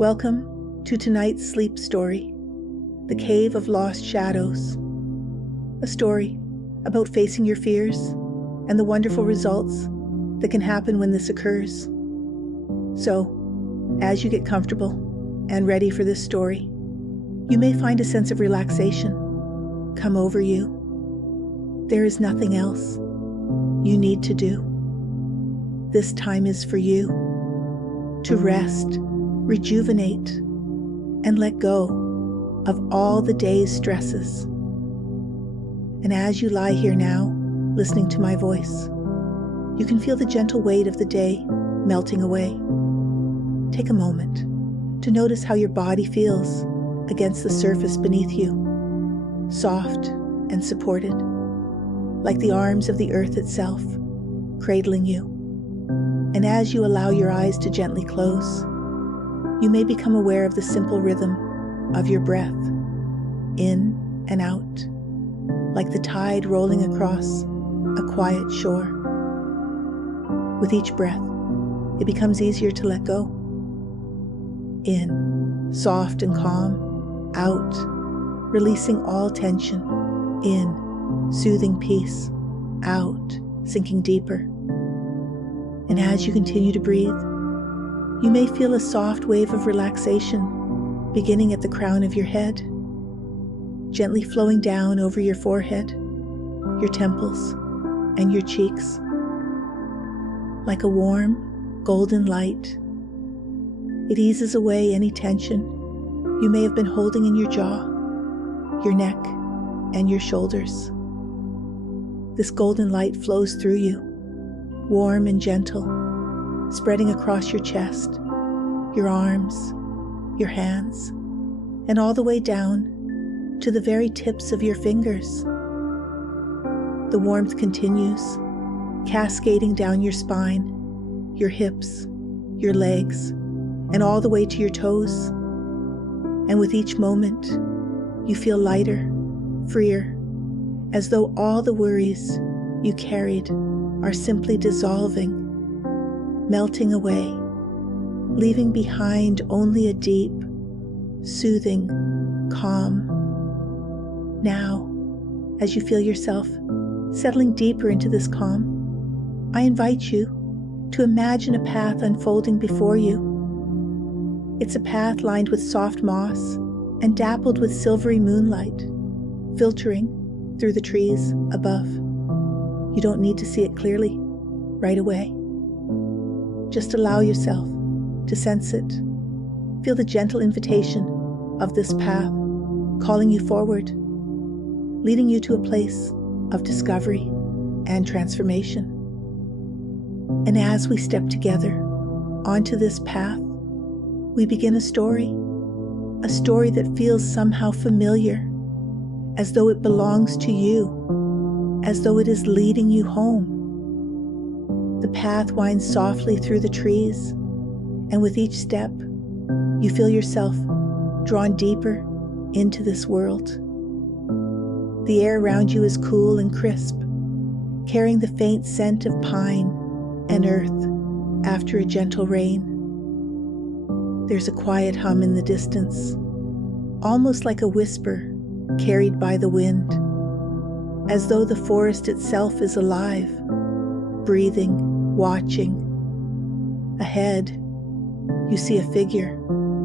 Welcome to tonight's sleep story, The Cave of Lost Shadows, a story about facing your fears and the wonderful results that can happen when this occurs. So, as you get comfortable and ready for this story, you may find a sense of relaxation come over you. There is nothing else you need to do. This time is for you to rest, rejuvenate, and let go of all the day's stresses. And as you lie here now, listening to my voice, you can feel the gentle weight of the day melting away. Take a moment to notice how your body feels against the surface beneath you, soft and supported, like the arms of the earth itself, cradling you. And as you allow your eyes to gently close, you may become aware of the simple rhythm of your breath, in and out, like the tide rolling across a quiet shore. With each breath, it becomes easier to let go. In, soft and calm, out, releasing all tension. In, soothing peace, out, sinking deeper. And as you continue to breathe, you may feel a soft wave of relaxation beginning at the crown of your head, gently flowing down over your forehead, your temples, and your cheeks. Like a warm, golden light, it eases away any tension you may have been holding in your jaw, your neck, and your shoulders. This golden light flows through you, warm and gentle, spreading across your chest, your arms, your hands, and all the way down to the very tips of your fingers. The warmth continues, cascading down your spine, your hips, your legs, and all the way to your toes. And with each moment, you feel lighter, freer, as though all the worries you carried are simply dissolving, melting away, leaving behind only a deep, soothing, calm. Now, as you feel yourself settling deeper into this calm, I invite you to imagine a path unfolding before you. It's a path lined with soft moss and dappled with silvery moonlight, filtering through the trees above. You don't need to see it clearly right away. Just allow yourself to sense it. Feel the gentle invitation of this path calling you forward, leading you to a place of discovery and transformation. And as we step together onto this path, we begin a story that feels somehow familiar, as though it belongs to you, as though it is leading you home. The path winds softly through the trees, and with each step, you feel yourself drawn deeper into this world. The air around you is cool and crisp, carrying the faint scent of pine and earth after a gentle rain. There's a quiet hum in the distance, almost like a whisper carried by the wind, as though the forest itself is alive, breathing, watching. Ahead, you see a figure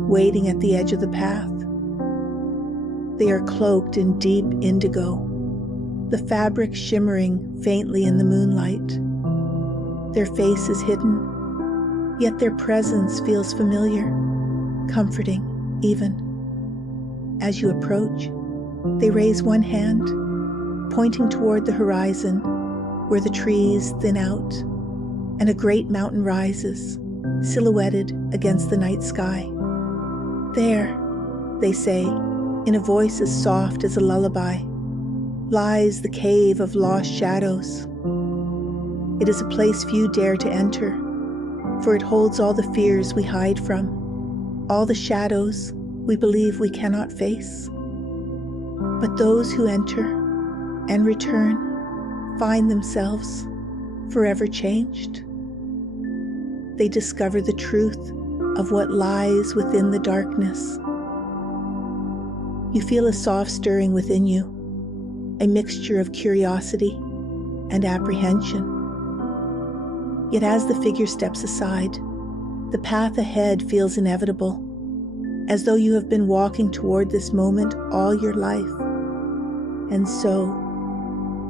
waiting at the edge of the path. They are cloaked in deep indigo, the fabric shimmering faintly in the moonlight. Their face is hidden, yet their presence feels familiar, comforting even. As you approach, they raise one hand, pointing toward the horizon, where the trees thin out and a great mountain rises, silhouetted against the night sky. There, they say, in a voice as soft as a lullaby, lies the cave of lost shadows. It is a place few dare to enter, for it holds all the fears we hide from, all the shadows we believe we cannot face. But those who enter and return find themselves forever changed. They discover the truth of what lies within the darkness. You feel a soft stirring within you, a mixture of curiosity and apprehension. Yet as the figure steps aside, the path ahead feels inevitable, as though you have been walking toward this moment all your life. And so,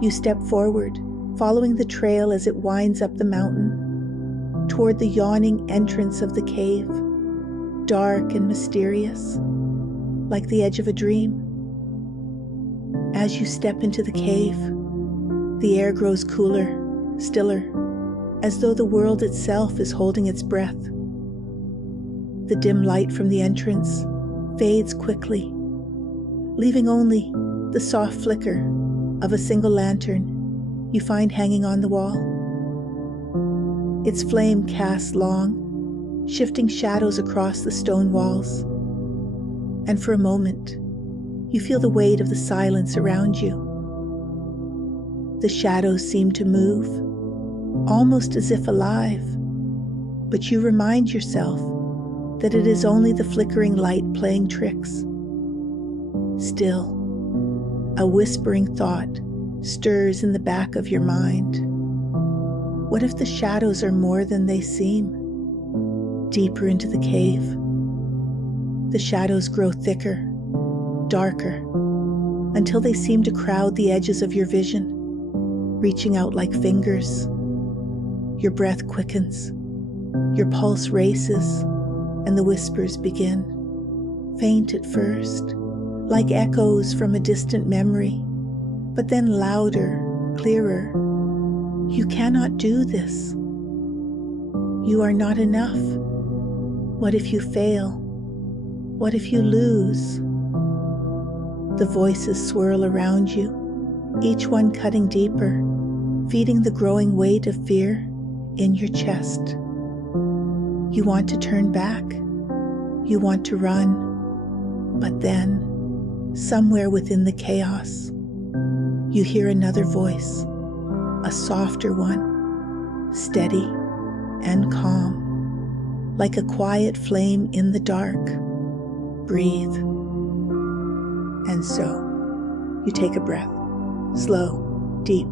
you step forward, following the trail as it winds up the mountain, toward the yawning entrance of the cave, dark and mysterious, like the edge of a dream. As you step into the cave, the air grows cooler, stiller, as though the world itself is holding its breath. The dim light from the entrance fades quickly, leaving only the soft flicker of a single lantern you find hanging on the wall. Its flame casts long, shifting shadows across the stone walls, and for a moment, you feel the weight of the silence around you. The shadows seem to move, almost as if alive, but you remind yourself that it is only the flickering light playing tricks. Still, a whispering thought stirs in the back of your mind. What if the shadows are more than they seem? Deeper into the cave, the shadows grow thicker, darker, until they seem to crowd the edges of your vision, reaching out like fingers. Your breath quickens, your pulse races, and the whispers begin, faint at first, like echoes from a distant memory, but then louder, clearer. You cannot do this. You are not enough. What if you fail? What if you lose? The voices swirl around you, each one cutting deeper, feeding the growing weight of fear in your chest. You want to turn back. You want to run. But then, somewhere within the chaos, you hear another voice, a softer one, steady and calm, like a quiet flame in the dark. Breathe. And so, you take a breath, slow, deep.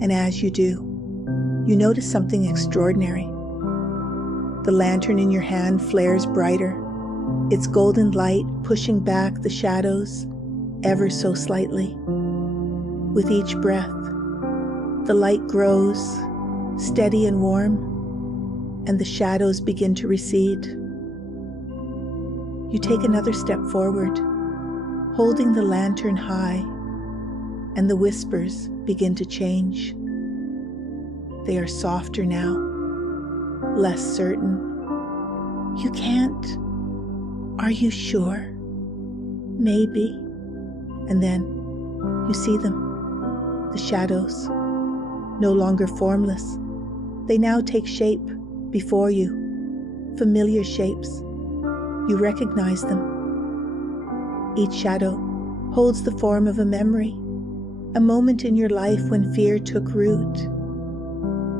And as you do, you notice something extraordinary. The lantern in your hand flares brighter, its golden light pushing back the shadows ever so slightly. With each breath, the light grows, steady and warm, and the shadows begin to recede. You take another step forward, holding the lantern high, and the whispers begin to change. They are softer now, less certain. You can't. Are you sure? Maybe. And then you see them, the shadows, no longer formless. They now take shape before you, familiar shapes. You recognize them. Each shadow holds the form of a memory, a moment in your life when fear took root.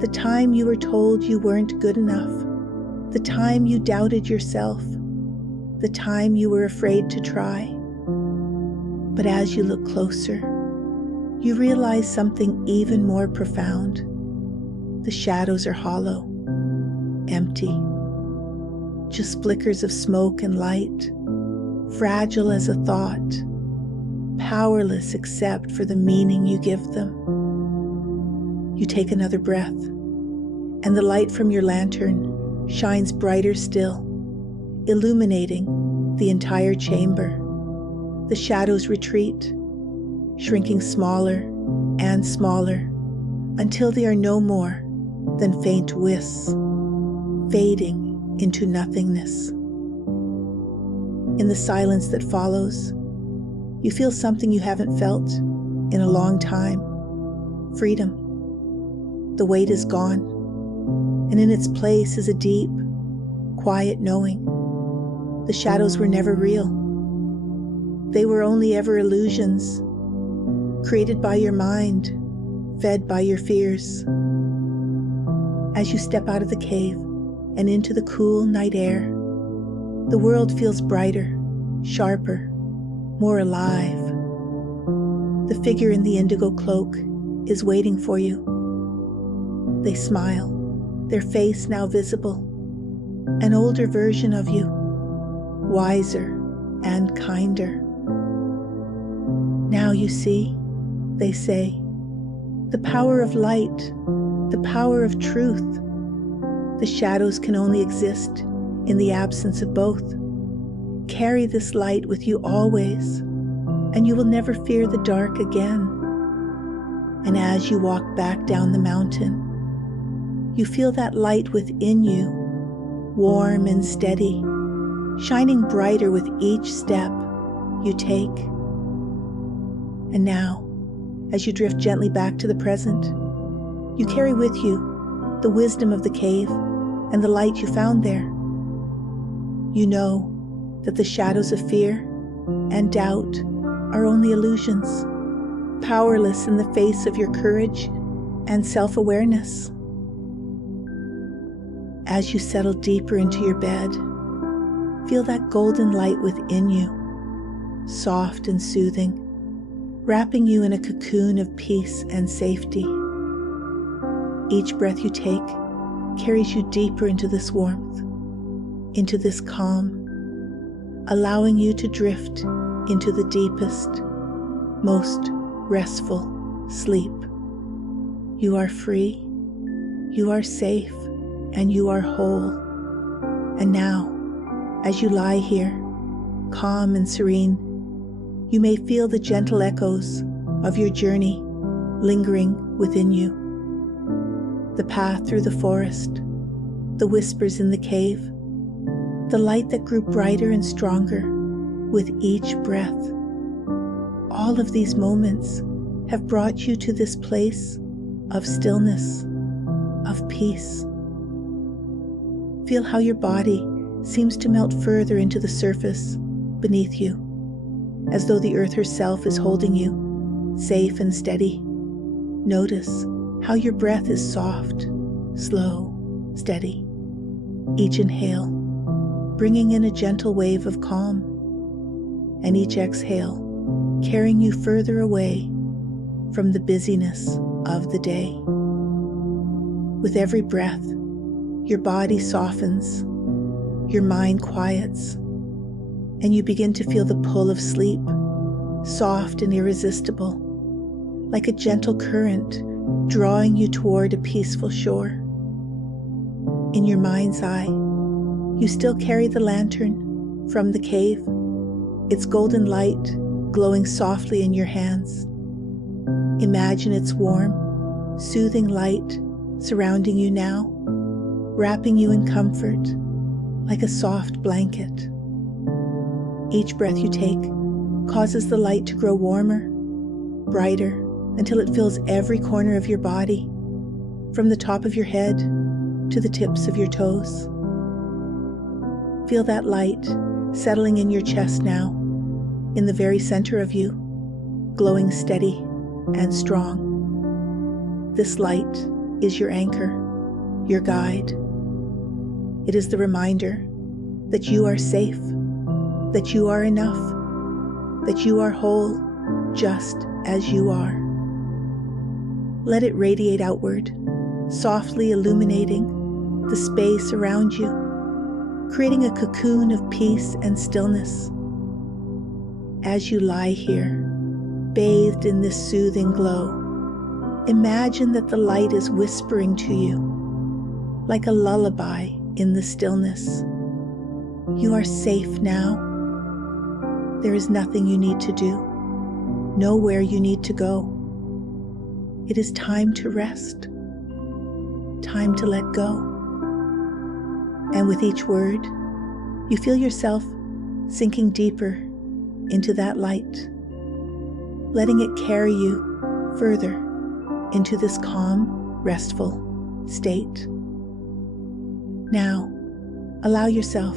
The time you were told you weren't good enough, the time you doubted yourself, the time you were afraid to try. But as you look closer, you realize something even more profound. The shadows are hollow, empty, just flickers of smoke and light, fragile as a thought, powerless except for the meaning you give them. You take another breath, and the light from your lantern shines brighter still, illuminating the entire chamber. The shadows retreat, shrinking smaller and smaller, until they are no more than faint wisps, fading into nothingness. In the silence that follows, you feel something you haven't felt in a long time: freedom. The weight is gone, and in its place is a deep, quiet knowing. The shadows were never real. They were only ever illusions, created by your mind, fed by your fears. As you step out of the cave and into the cool night air. The world feels brighter, sharper, more alive. The figure in the indigo cloak is waiting for you. They smile, their face now visible, an older version of you, wiser and kinder. Now you see, they say, the power of light, the power of truth. The shadows can only exist in the absence of both. Carry this light with you always, and you will never fear the dark again. And as you walk back down the mountain, you feel that light within you, warm and steady, shining brighter with each step you take. And now, as you drift gently back to the present, you carry with you the wisdom of the cave and the light you found there. You know that the shadows of fear and doubt are only illusions, powerless in the face of your courage and self-awareness. As you settle deeper into your bed, feel that golden light within you, soft and soothing, wrapping you in a cocoon of peace and safety. Each breath you take carries you deeper into this warmth, into this calm, allowing you to drift into the deepest, most restful sleep. You are free, you are safe, and you are whole. And now, as you lie here, calm and serene, you may feel the gentle echoes of your journey lingering within you. The path through the forest, the whispers in the cave, the light that grew brighter and stronger with each breath. All of these moments have brought you to this place of stillness, of peace. Feel how your body seems to melt further into the surface beneath you, as though the earth herself is holding you, safe and steady. Notice how your breath is soft, slow, steady. Each inhale, bringing in a gentle wave of calm, and each exhale, carrying you further away from the busyness of the day. With every breath, your body softens, your mind quiets, and you begin to feel the pull of sleep, soft and irresistible, like a gentle current drawing you toward a peaceful shore. In your mind's eye, you still carry the lantern from the cave, its golden light glowing softly in your hands. Imagine its warm, soothing light surrounding you now, wrapping you in comfort like a soft blanket. Each breath you take causes the light to grow warmer, brighter, until it fills every corner of your body, from the top of your head to the tips of your toes. Feel that light settling in your chest now, in the very center of you, glowing steady and strong. This light is your anchor, your guide. It is the reminder that you are safe, that you are enough, that you are whole just as you are. Let it radiate outward, softly illuminating the space around you, creating a cocoon of peace and stillness. As you lie here, bathed in this soothing glow, imagine that the light is whispering to you, like a lullaby in the stillness. You are safe now. There is nothing you need to do, nowhere you need to go. It is time to rest, time to let go. And with each word, you feel yourself sinking deeper into that light, letting it carry you further into this calm, restful state. Now, allow yourself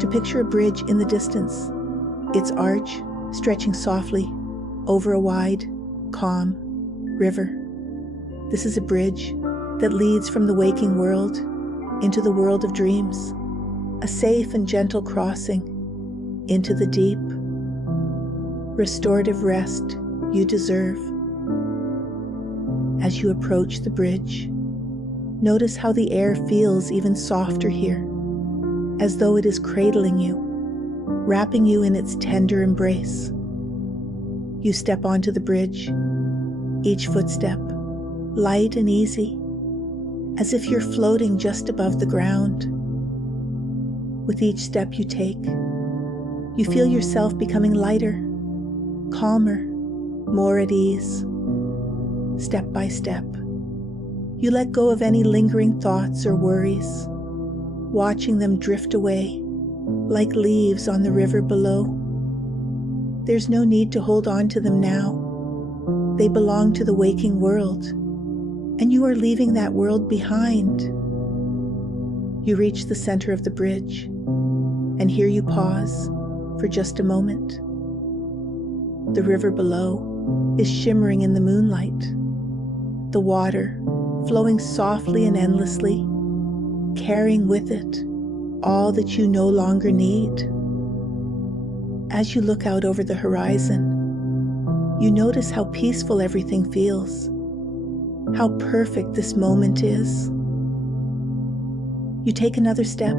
to picture a bridge in the distance, its arch stretching softly over a wide, calm river. This is a bridge that leads from the waking world into the world of dreams, a safe and gentle crossing into the deep, restorative rest you deserve. As you approach the bridge, notice how the air feels even softer here, as though it is cradling you, wrapping you in its tender embrace. You step onto the bridge, each footstep light and easy, as if you're floating just above the ground. With each step you take, you feel yourself becoming lighter, calmer, more at ease. Step by step, you let go of any lingering thoughts or worries, watching them drift away like leaves on the river below. There's no need to hold on to them now. They belong to the waking world, and you are leaving that world behind. You reach the center of the bridge, and here you pause for just a moment. The river below is shimmering in the moonlight, the water flowing softly and endlessly, carrying with it all that you no longer need. As you look out over the horizon, you notice how peaceful everything feels, how perfect this moment is. You take another step,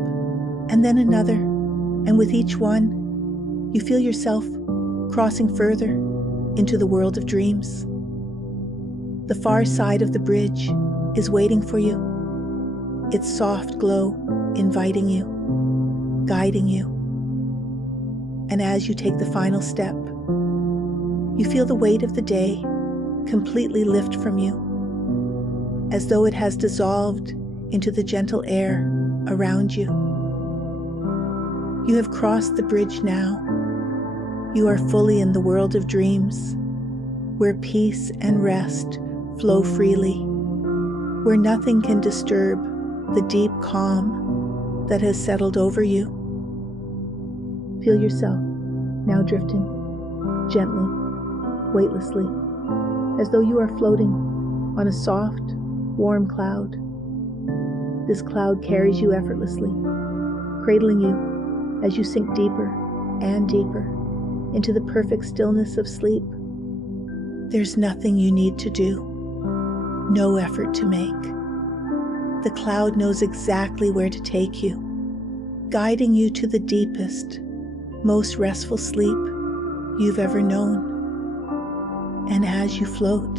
and then another, and with each one, you feel yourself crossing further into the world of dreams. The far side of the bridge is waiting for you, its soft glow inviting you, guiding you. And as you take the final step, you feel the weight of the day completely lift from you, as though it has dissolved into the gentle air around you. You have crossed the bridge now. You are fully in the world of dreams, where peace and rest flow freely, where nothing can disturb the deep calm that has settled over you. Feel yourself now drifting gently, weightlessly, as though you are floating on a soft, warm cloud. This cloud carries you effortlessly, cradling you as you sink deeper and deeper into the perfect stillness of sleep. There's nothing you need to do, no effort to make. The cloud knows exactly where to take you, guiding you to the deepest, most restful sleep you've ever known. And as you float,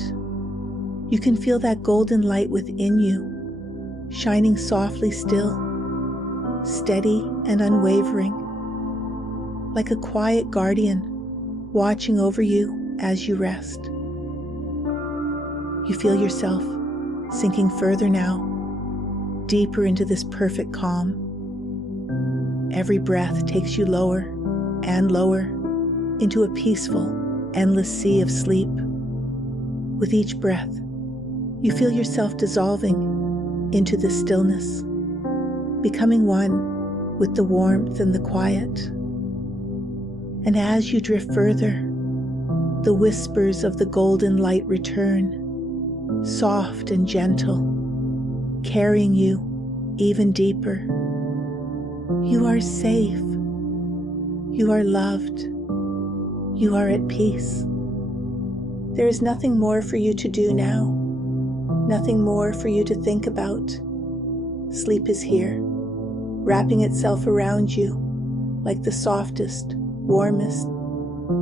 you can feel that golden light within you, shining softly still, steady and unwavering, like a quiet guardian watching over you as you rest. You feel yourself sinking further now, deeper into this perfect calm. Every breath takes you lower and lower into a peaceful, endless sea of sleep. With each breath, you feel yourself dissolving into the stillness, becoming one with the warmth and the quiet. And as you drift further, the whispers of the golden light return, soft and gentle, carrying you even deeper. You are safe. You are loved. You are at peace. There is nothing more for you to do now, nothing more for you to think about. Sleep is here, wrapping itself around you like the softest, warmest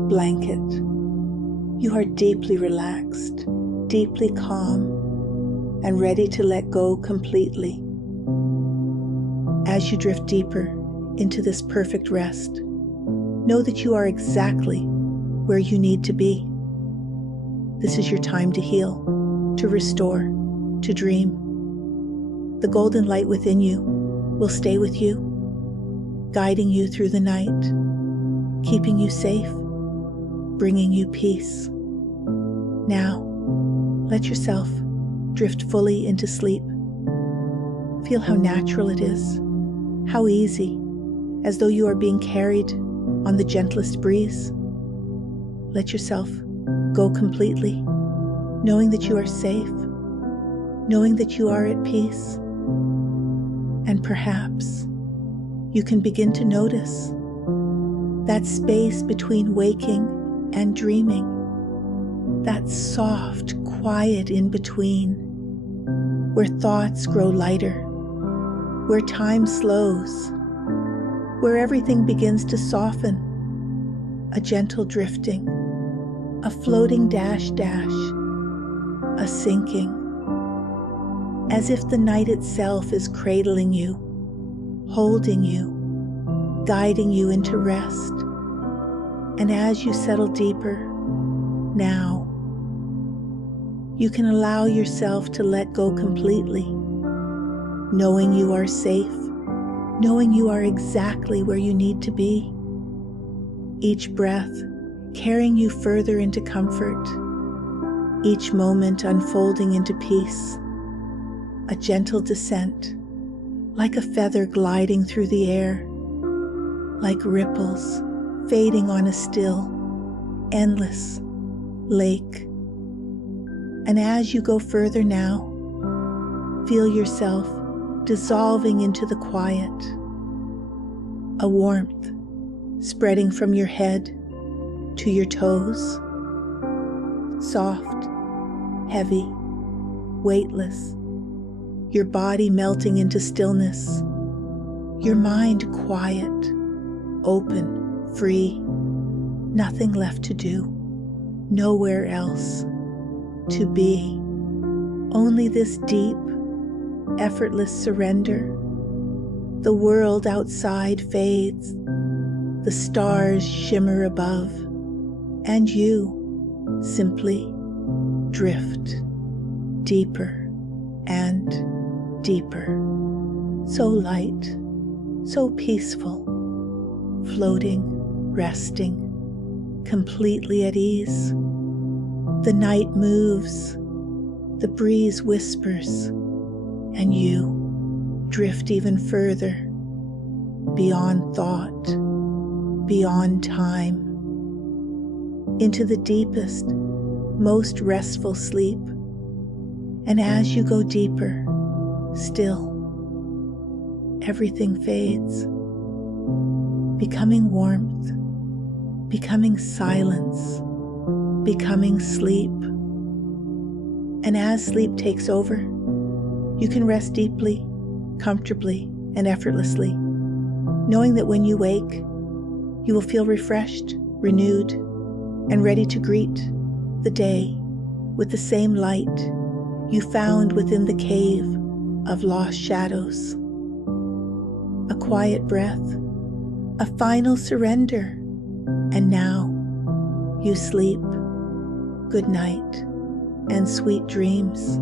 blanket. You are deeply relaxed, deeply calm, and ready to let go completely. As you drift deeper into this perfect rest, know that you are exactly where you need to be. This is your time to heal, to restore, to dream. The golden light within you will stay with you, guiding you through the night, keeping you safe, bringing you peace. Now, let yourself drift fully into sleep. Feel how natural it is, how easy, as though you are being carried on the gentlest breeze. Let yourself go completely, knowing that you are safe, knowing that you are at peace. And perhaps you can begin to notice that space between waking and dreaming, that soft, quiet in between, where thoughts grow lighter, where time slows, where everything begins to soften, a gentle drifting, a floating dash, a sinking, as if the night itself is cradling you, holding you, guiding you into rest. And as you settle deeper, now, you can allow yourself to let go completely, knowing you are safe, knowing you are exactly where you need to be. Each breath carrying you further into comfort, each moment unfolding into peace, a gentle descent, like a feather gliding through the air, like ripples fading on a still, endless lake. And as you go further now, feel yourself dissolving into the quiet, a warmth spreading from your head to your toes, soft, heavy, weightless, your body melting into stillness, your mind quiet, open, free, nothing left to do, nowhere else to be, only this deep, effortless surrender. The world outside fades, the stars shimmer above, and you simply drift deeper and deeper, so light, so peaceful, floating, resting, completely at ease. The night moves, the breeze whispers, and you drift even further, beyond thought, beyond time, into the deepest, most restful sleep. And as you go deeper, still, everything fades, becoming warmth, becoming silence, becoming sleep. And as sleep takes over, you can rest deeply, comfortably, and effortlessly, knowing that when you wake, you will feel refreshed, renewed, and ready to greet the day with the same light you found within the cave of lost shadows. A quiet breath, a final surrender, and now you sleep. Good night and sweet dreams.